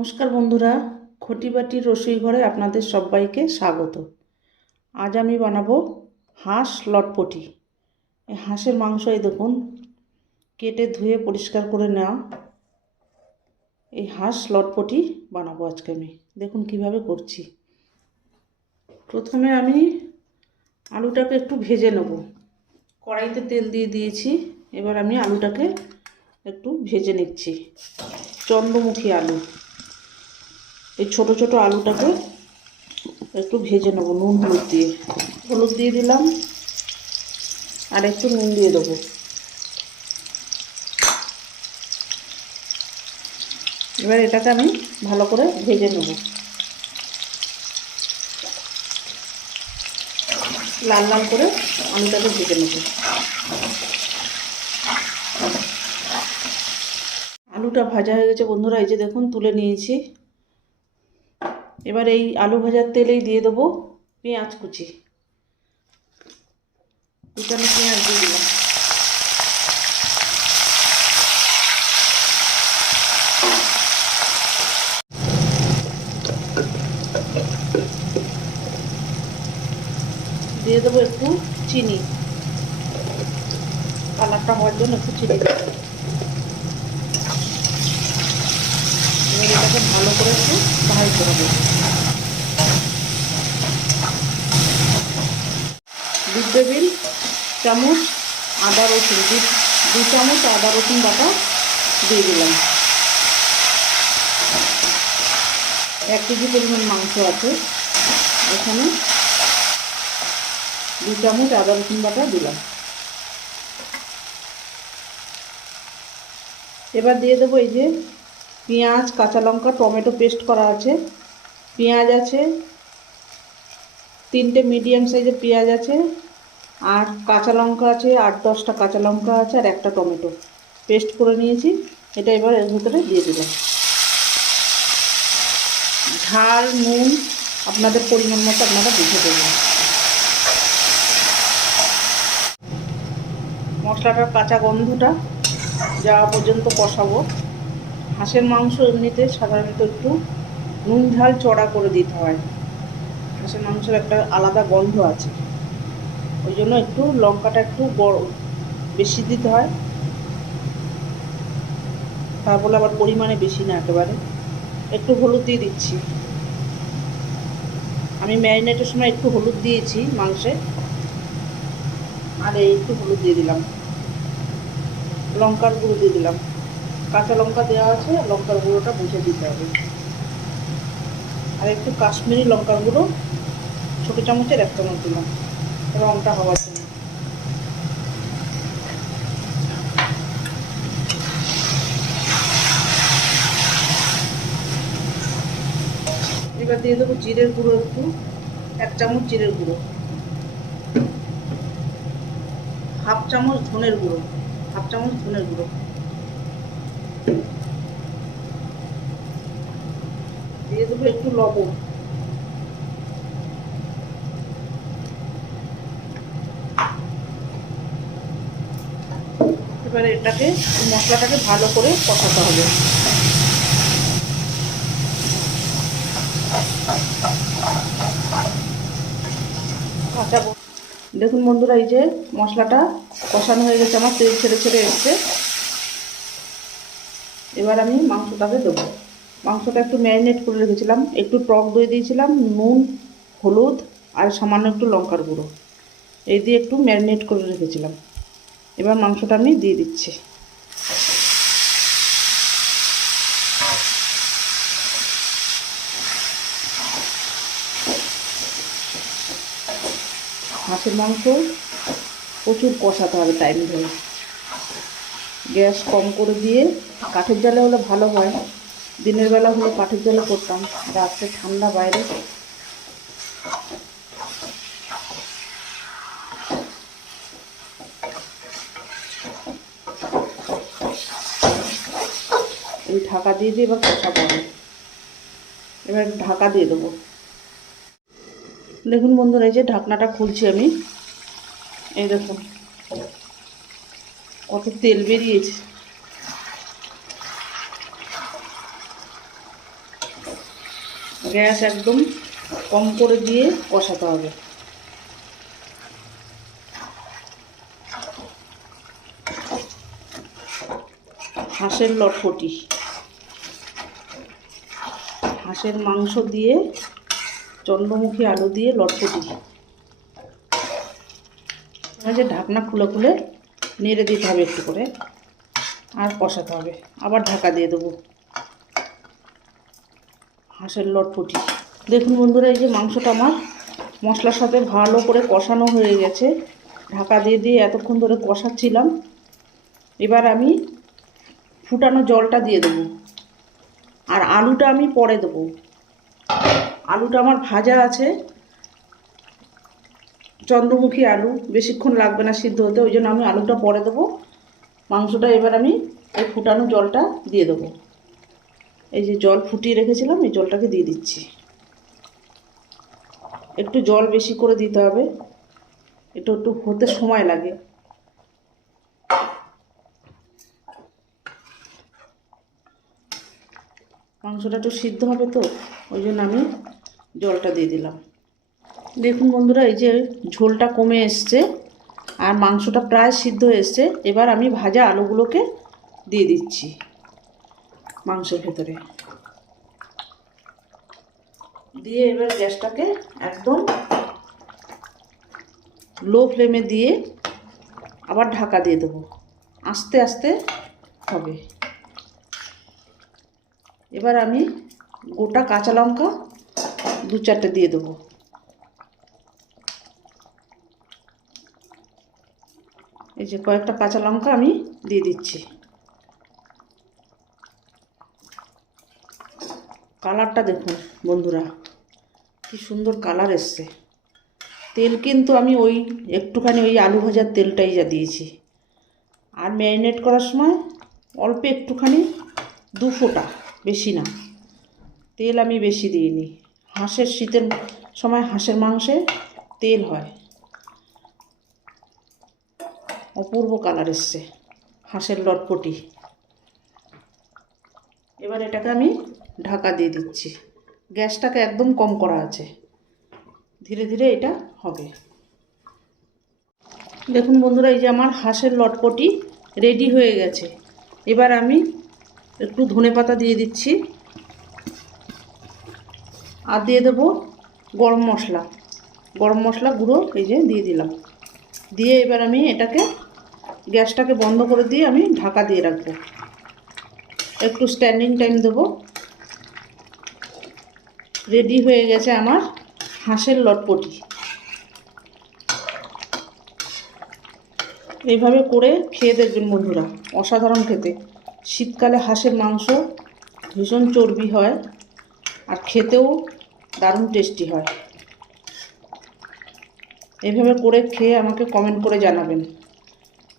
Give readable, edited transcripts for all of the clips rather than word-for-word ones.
নমস্কার বন্ধুরা, ঘটি বাটির রসুই ঘরে আপনাদের সবাইকে স্বাগত। আজ আমি বানাবো হাঁস লটপটি। এই হাঁসের মাংস এই দেখুন, কেটে ধুয়ে পরিষ্কার করে নেওয়া। এই হাঁস লটপটি বানাবো আজকে আমি। দেখুন কিভাবে করছি। প্রথমে আমি আলুটাকে একটু ভেজে নেব। কড়াইতে তেল দিয়ে দিয়েছি। এবার আমি আলুটাকে একটু ভেজে নিচ্ছি। চন্দ্রমুখী আলু, এই ছোট ছোট আলুটাকে একটু ভেজে নেব নুন হলুদ দিয়ে দিলাম, আর একটু নুন দিয়ে দেবো। এবার এটাকে আমি ভালো করে ভেজে নেব, লাল লাল করে আলুটাকে ভেজে নেব। আলুটা ভাজা হয়ে গেছে বন্ধুরা, এই যে দেখুন তুলে নিয়েছি। এবার এই আলু ভাজার তেলেই দিয়ে দেবো পেঁয়াজ কুচি। কুচানো পেঁয়াজ দিয়ে দিলাম। দিয়ে দেবো একটু চিনি, কালারটা হওয়ার জন্য একটু চিনি দেবো। এবার এটাকে ভালো করে একটু ভাজতে হবে। 2 টেবিল চামচ আদা রসুন, 2 চামচ আদা রসুন বাটা দিয়ে দিলাম। 1 কেজি পরিমাণ মাংস আছে, এখানে 2 চামচ আদা রসুন বাটা দিলাম। এবার দিয়ে দেবো এই যে পেঁয়াজ, কাঁচা লঙ্কা, টমেটো পেস্ট করা আছে। পেঁয়াজ আছে 3টে মিডিয়াম সাইজের পেঁয়াজ আছে, আর কাঁচা লঙ্কা আছে 8-10টা কাঁচা লঙ্কা আছে, আর একটা টমেটো পেস্ট করে নিয়েছি। এটা এবার এর ভিতরে দিয়ে দিলাম। ঝাল নুন আপনাদের পরিমাণ মতো আপনারা বুঝে দেবেন। মশলাটার কাঁচা গন্ধটা যাওয়া পর্যন্ত কষাবো। হাঁসের মাংস এমনিতে সাধারণত একটু নুন ঝাল চড়া করে দিতে হয়। হাঁসের মাংসের একটা আলাদা গন্ধ আছে, ওই জন্য একটু লঙ্কাটা একটু বেশি দিতে হয়। তারপরে আবার পরিমাণে বেশি না, একেবারে একটু হলুদ দিয়ে দিচ্ছি। আমি ম্যারিনেটের সময় একটু হলুদ দিয়েছি মাংসে, আর এই একটু হলুদ দিয়ে দিলাম। লঙ্কার গুঁড়ো দিয়ে দিলাম। কাঁচা লঙ্কা দেওয়া আছে, লঙ্কার গুঁড়োটা বুঝে দিতে হবে। আর একটু কাশ্মীরি লঙ্কার গুঁড়ো ছোটো চামচের 1 চামচ দিলাম রঙটা হওয়ার জন্য। এবার দিয়ে দেবো জিরের গুঁড়ো, একটু 1 চামচ জিরের গুঁড়ো, 1/2 চামচ ধনের গুঁড়ো, 1/2 চামচ ধনের গুঁড়ো দিয়ে দেবো। একটু লবণ, এবারে এটাকে মশলাটাকে ভালো করে কষাতে হবে। দেখুন বন্ধুরা, এই যে মশলাটা কষানো হয়ে গেছে, আমার তেল ছেড়ে ছেড়ে এসছে। এবার আমি মাংসটাকে দেবো। মাংসটা একটু ম্যারিনেট করে রেখেছিলাম, একটু টক দই দিয়েছিলাম, নুন হলুদ আর সামান্য একটু লঙ্কার গুঁড়ো এই দিয়ে একটু ম্যারিনেট করে রেখেছিলাম। এবার মাংসটা আমি দিয়ে দিচ্ছি। হাঁসের মাংস প্রচুর কষাতে হবে টাইম ধরে। গ্যাস কম করে দিয়ে, কাঠের জালে হলে ভালো হয়। দিনের বেলা হলে কাঠের জালে করতাম, রাত্রে ঠান্ডা বাইরে। এই ঢাকা দিয়ে দিয়ে এবার কষাতে হবে। এবার ঢাকা দিয়ে দেবো। দেখুন বন্ধুরা, এই যে ঢাকনাটা খুলছি আমি, এই দেখুন কত তেল বেরিয়েছে। গ্যাস একদম কম করে দিয়ে কষাতে হবে। হাঁসের লটপটি, হাঁসের মাংস দিয়ে চন্দ্রমুখী আলু দিয়ে লটপটি। যে ঢাকনা খুলে খুলে নেড়ে দিতে হবে একটু করে, আর কষাতে হবে। আবার ঢাকা দিয়ে দেবো। হাঁসের লটপটি। দেখুন বন্ধুরা, এই যে মাংসটা আমার মশলার সাথে ভালো করে কষানো হয়ে গেছে। ঢাকা দিয়ে দিয়ে এতক্ষণ ধরে কষাচ্ছিলাম। এবার আমি ফুটানো জলটা দিয়ে দেবো, আর আলুটা আমি পরে দেবো। আলুটা আমার ভাজা আছে, চন্দ্রমুখী আলু, বেশিক্ষণ লাগবে না সিদ্ধ হতে, ওই জন্য আমি আলুটা পরে দেবো। মাংসটা এবার আমি এই ফুটানো জলটা দিয়ে দেবো। এই যে জল ফুটিয়ে রেখেছিলাম, এই জলটাকে দিয়ে দিচ্ছি। একটু জল বেশি করে দিতে হবে, একটু একটু হতে সময় লাগে। মাংসটা একটু সিদ্ধ হবে তো, ওই জন্য আমি জলটা দিয়ে দিলাম। দেখুন বন্ধুরা, এই যে ঝোলটা কমে এসছে আর মাংসটা প্রায় সিদ্ধ এসছে। এবার আমি ভাজা আলুগুলোকে দিয়ে দিচ্ছি মাংসের ভেতরে দিয়ে। এবার গ্যাসটাকে একদম লো ফ্লেমে দিয়ে আবার ঢাকা দিয়ে দেবো। আস্তে আস্তে হবে। এবার আমি গোটা কাঁচা লঙ্কা 2-4টে দিয়ে দেবো। এই যে কয়েকটা কাঁচা লঙ্কা আমি দিয়ে দিচ্ছি। কালারটা দেখুন বন্ধুরা, কি সুন্দর কালার এসছে। তেল কিন্তু আমি ওই একটুখানি ওই আলু ভাজার তেলটাই যা দিয়েছি। আর ম্যারিনেট করার সময় অল্প একটুখানি 2 ফোঁটা, বেশি না, তেল আমি বেশি দিইনি। হাঁসের শীতের সময় হাঁসের মাংসে তেল হয়। অপূর্ব কালার এসছে হাঁসের লটপটি। এবার এটাকে আমি ঢাকা দিয়ে দিচ্ছি। গ্যাসটাকে একদম কম করা আছে, ধীরে ধীরে এটা হবে। দেখুন বন্ধুরা, এই যে আমার হাঁসের লটপটি রেডি হয়ে গেছে। এবার আমি একটু ধনেপাতা দিয়ে দিচ্ছি, আর দিয়ে দেবো গরম মশলা গুঁড়ো, এই যে দিয়ে দিলাম। দিয়ে এবার আমি এটাকে গ্যাসটাকে বন্ধ করে দিয়ে আমি ঢাকা দিয়ে রাখবো। একটু স্ট্যান্ডিং টাইম দেবো। রেডি হয়ে গেছে আমার হাঁসের লটপটি। এইভাবে করে খেয়ে দেখবেন বন্ধুরা, অসাধারণ খেতে। শীতকালে হাঁসের মাংস ভীষণ চর্বি হয়, আর খেতেও দারুণ টেস্টি হয়। এইভাবে করে খেয়ে আমাকে কমেন্ট করে জানাবেন।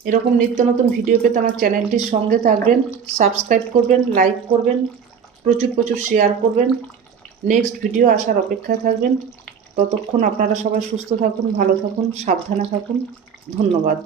এরকম নিত্য নতুন ভিডিও পেতে আমার চ্যানেলটির সঙ্গে থাকবেন, সাবস্ক্রাইব করবেন, লাইক করবেন, প্রচুর প্রচুর শেয়ার করবেন। নেক্সট ভিডিও আসার অপেক্ষায় থাকবেন। ততক্ষণ আপনারা সবাই সুস্থ থাকুন, ভালো থাকুন, সাবধানে থাকুন। ধন্যবাদ।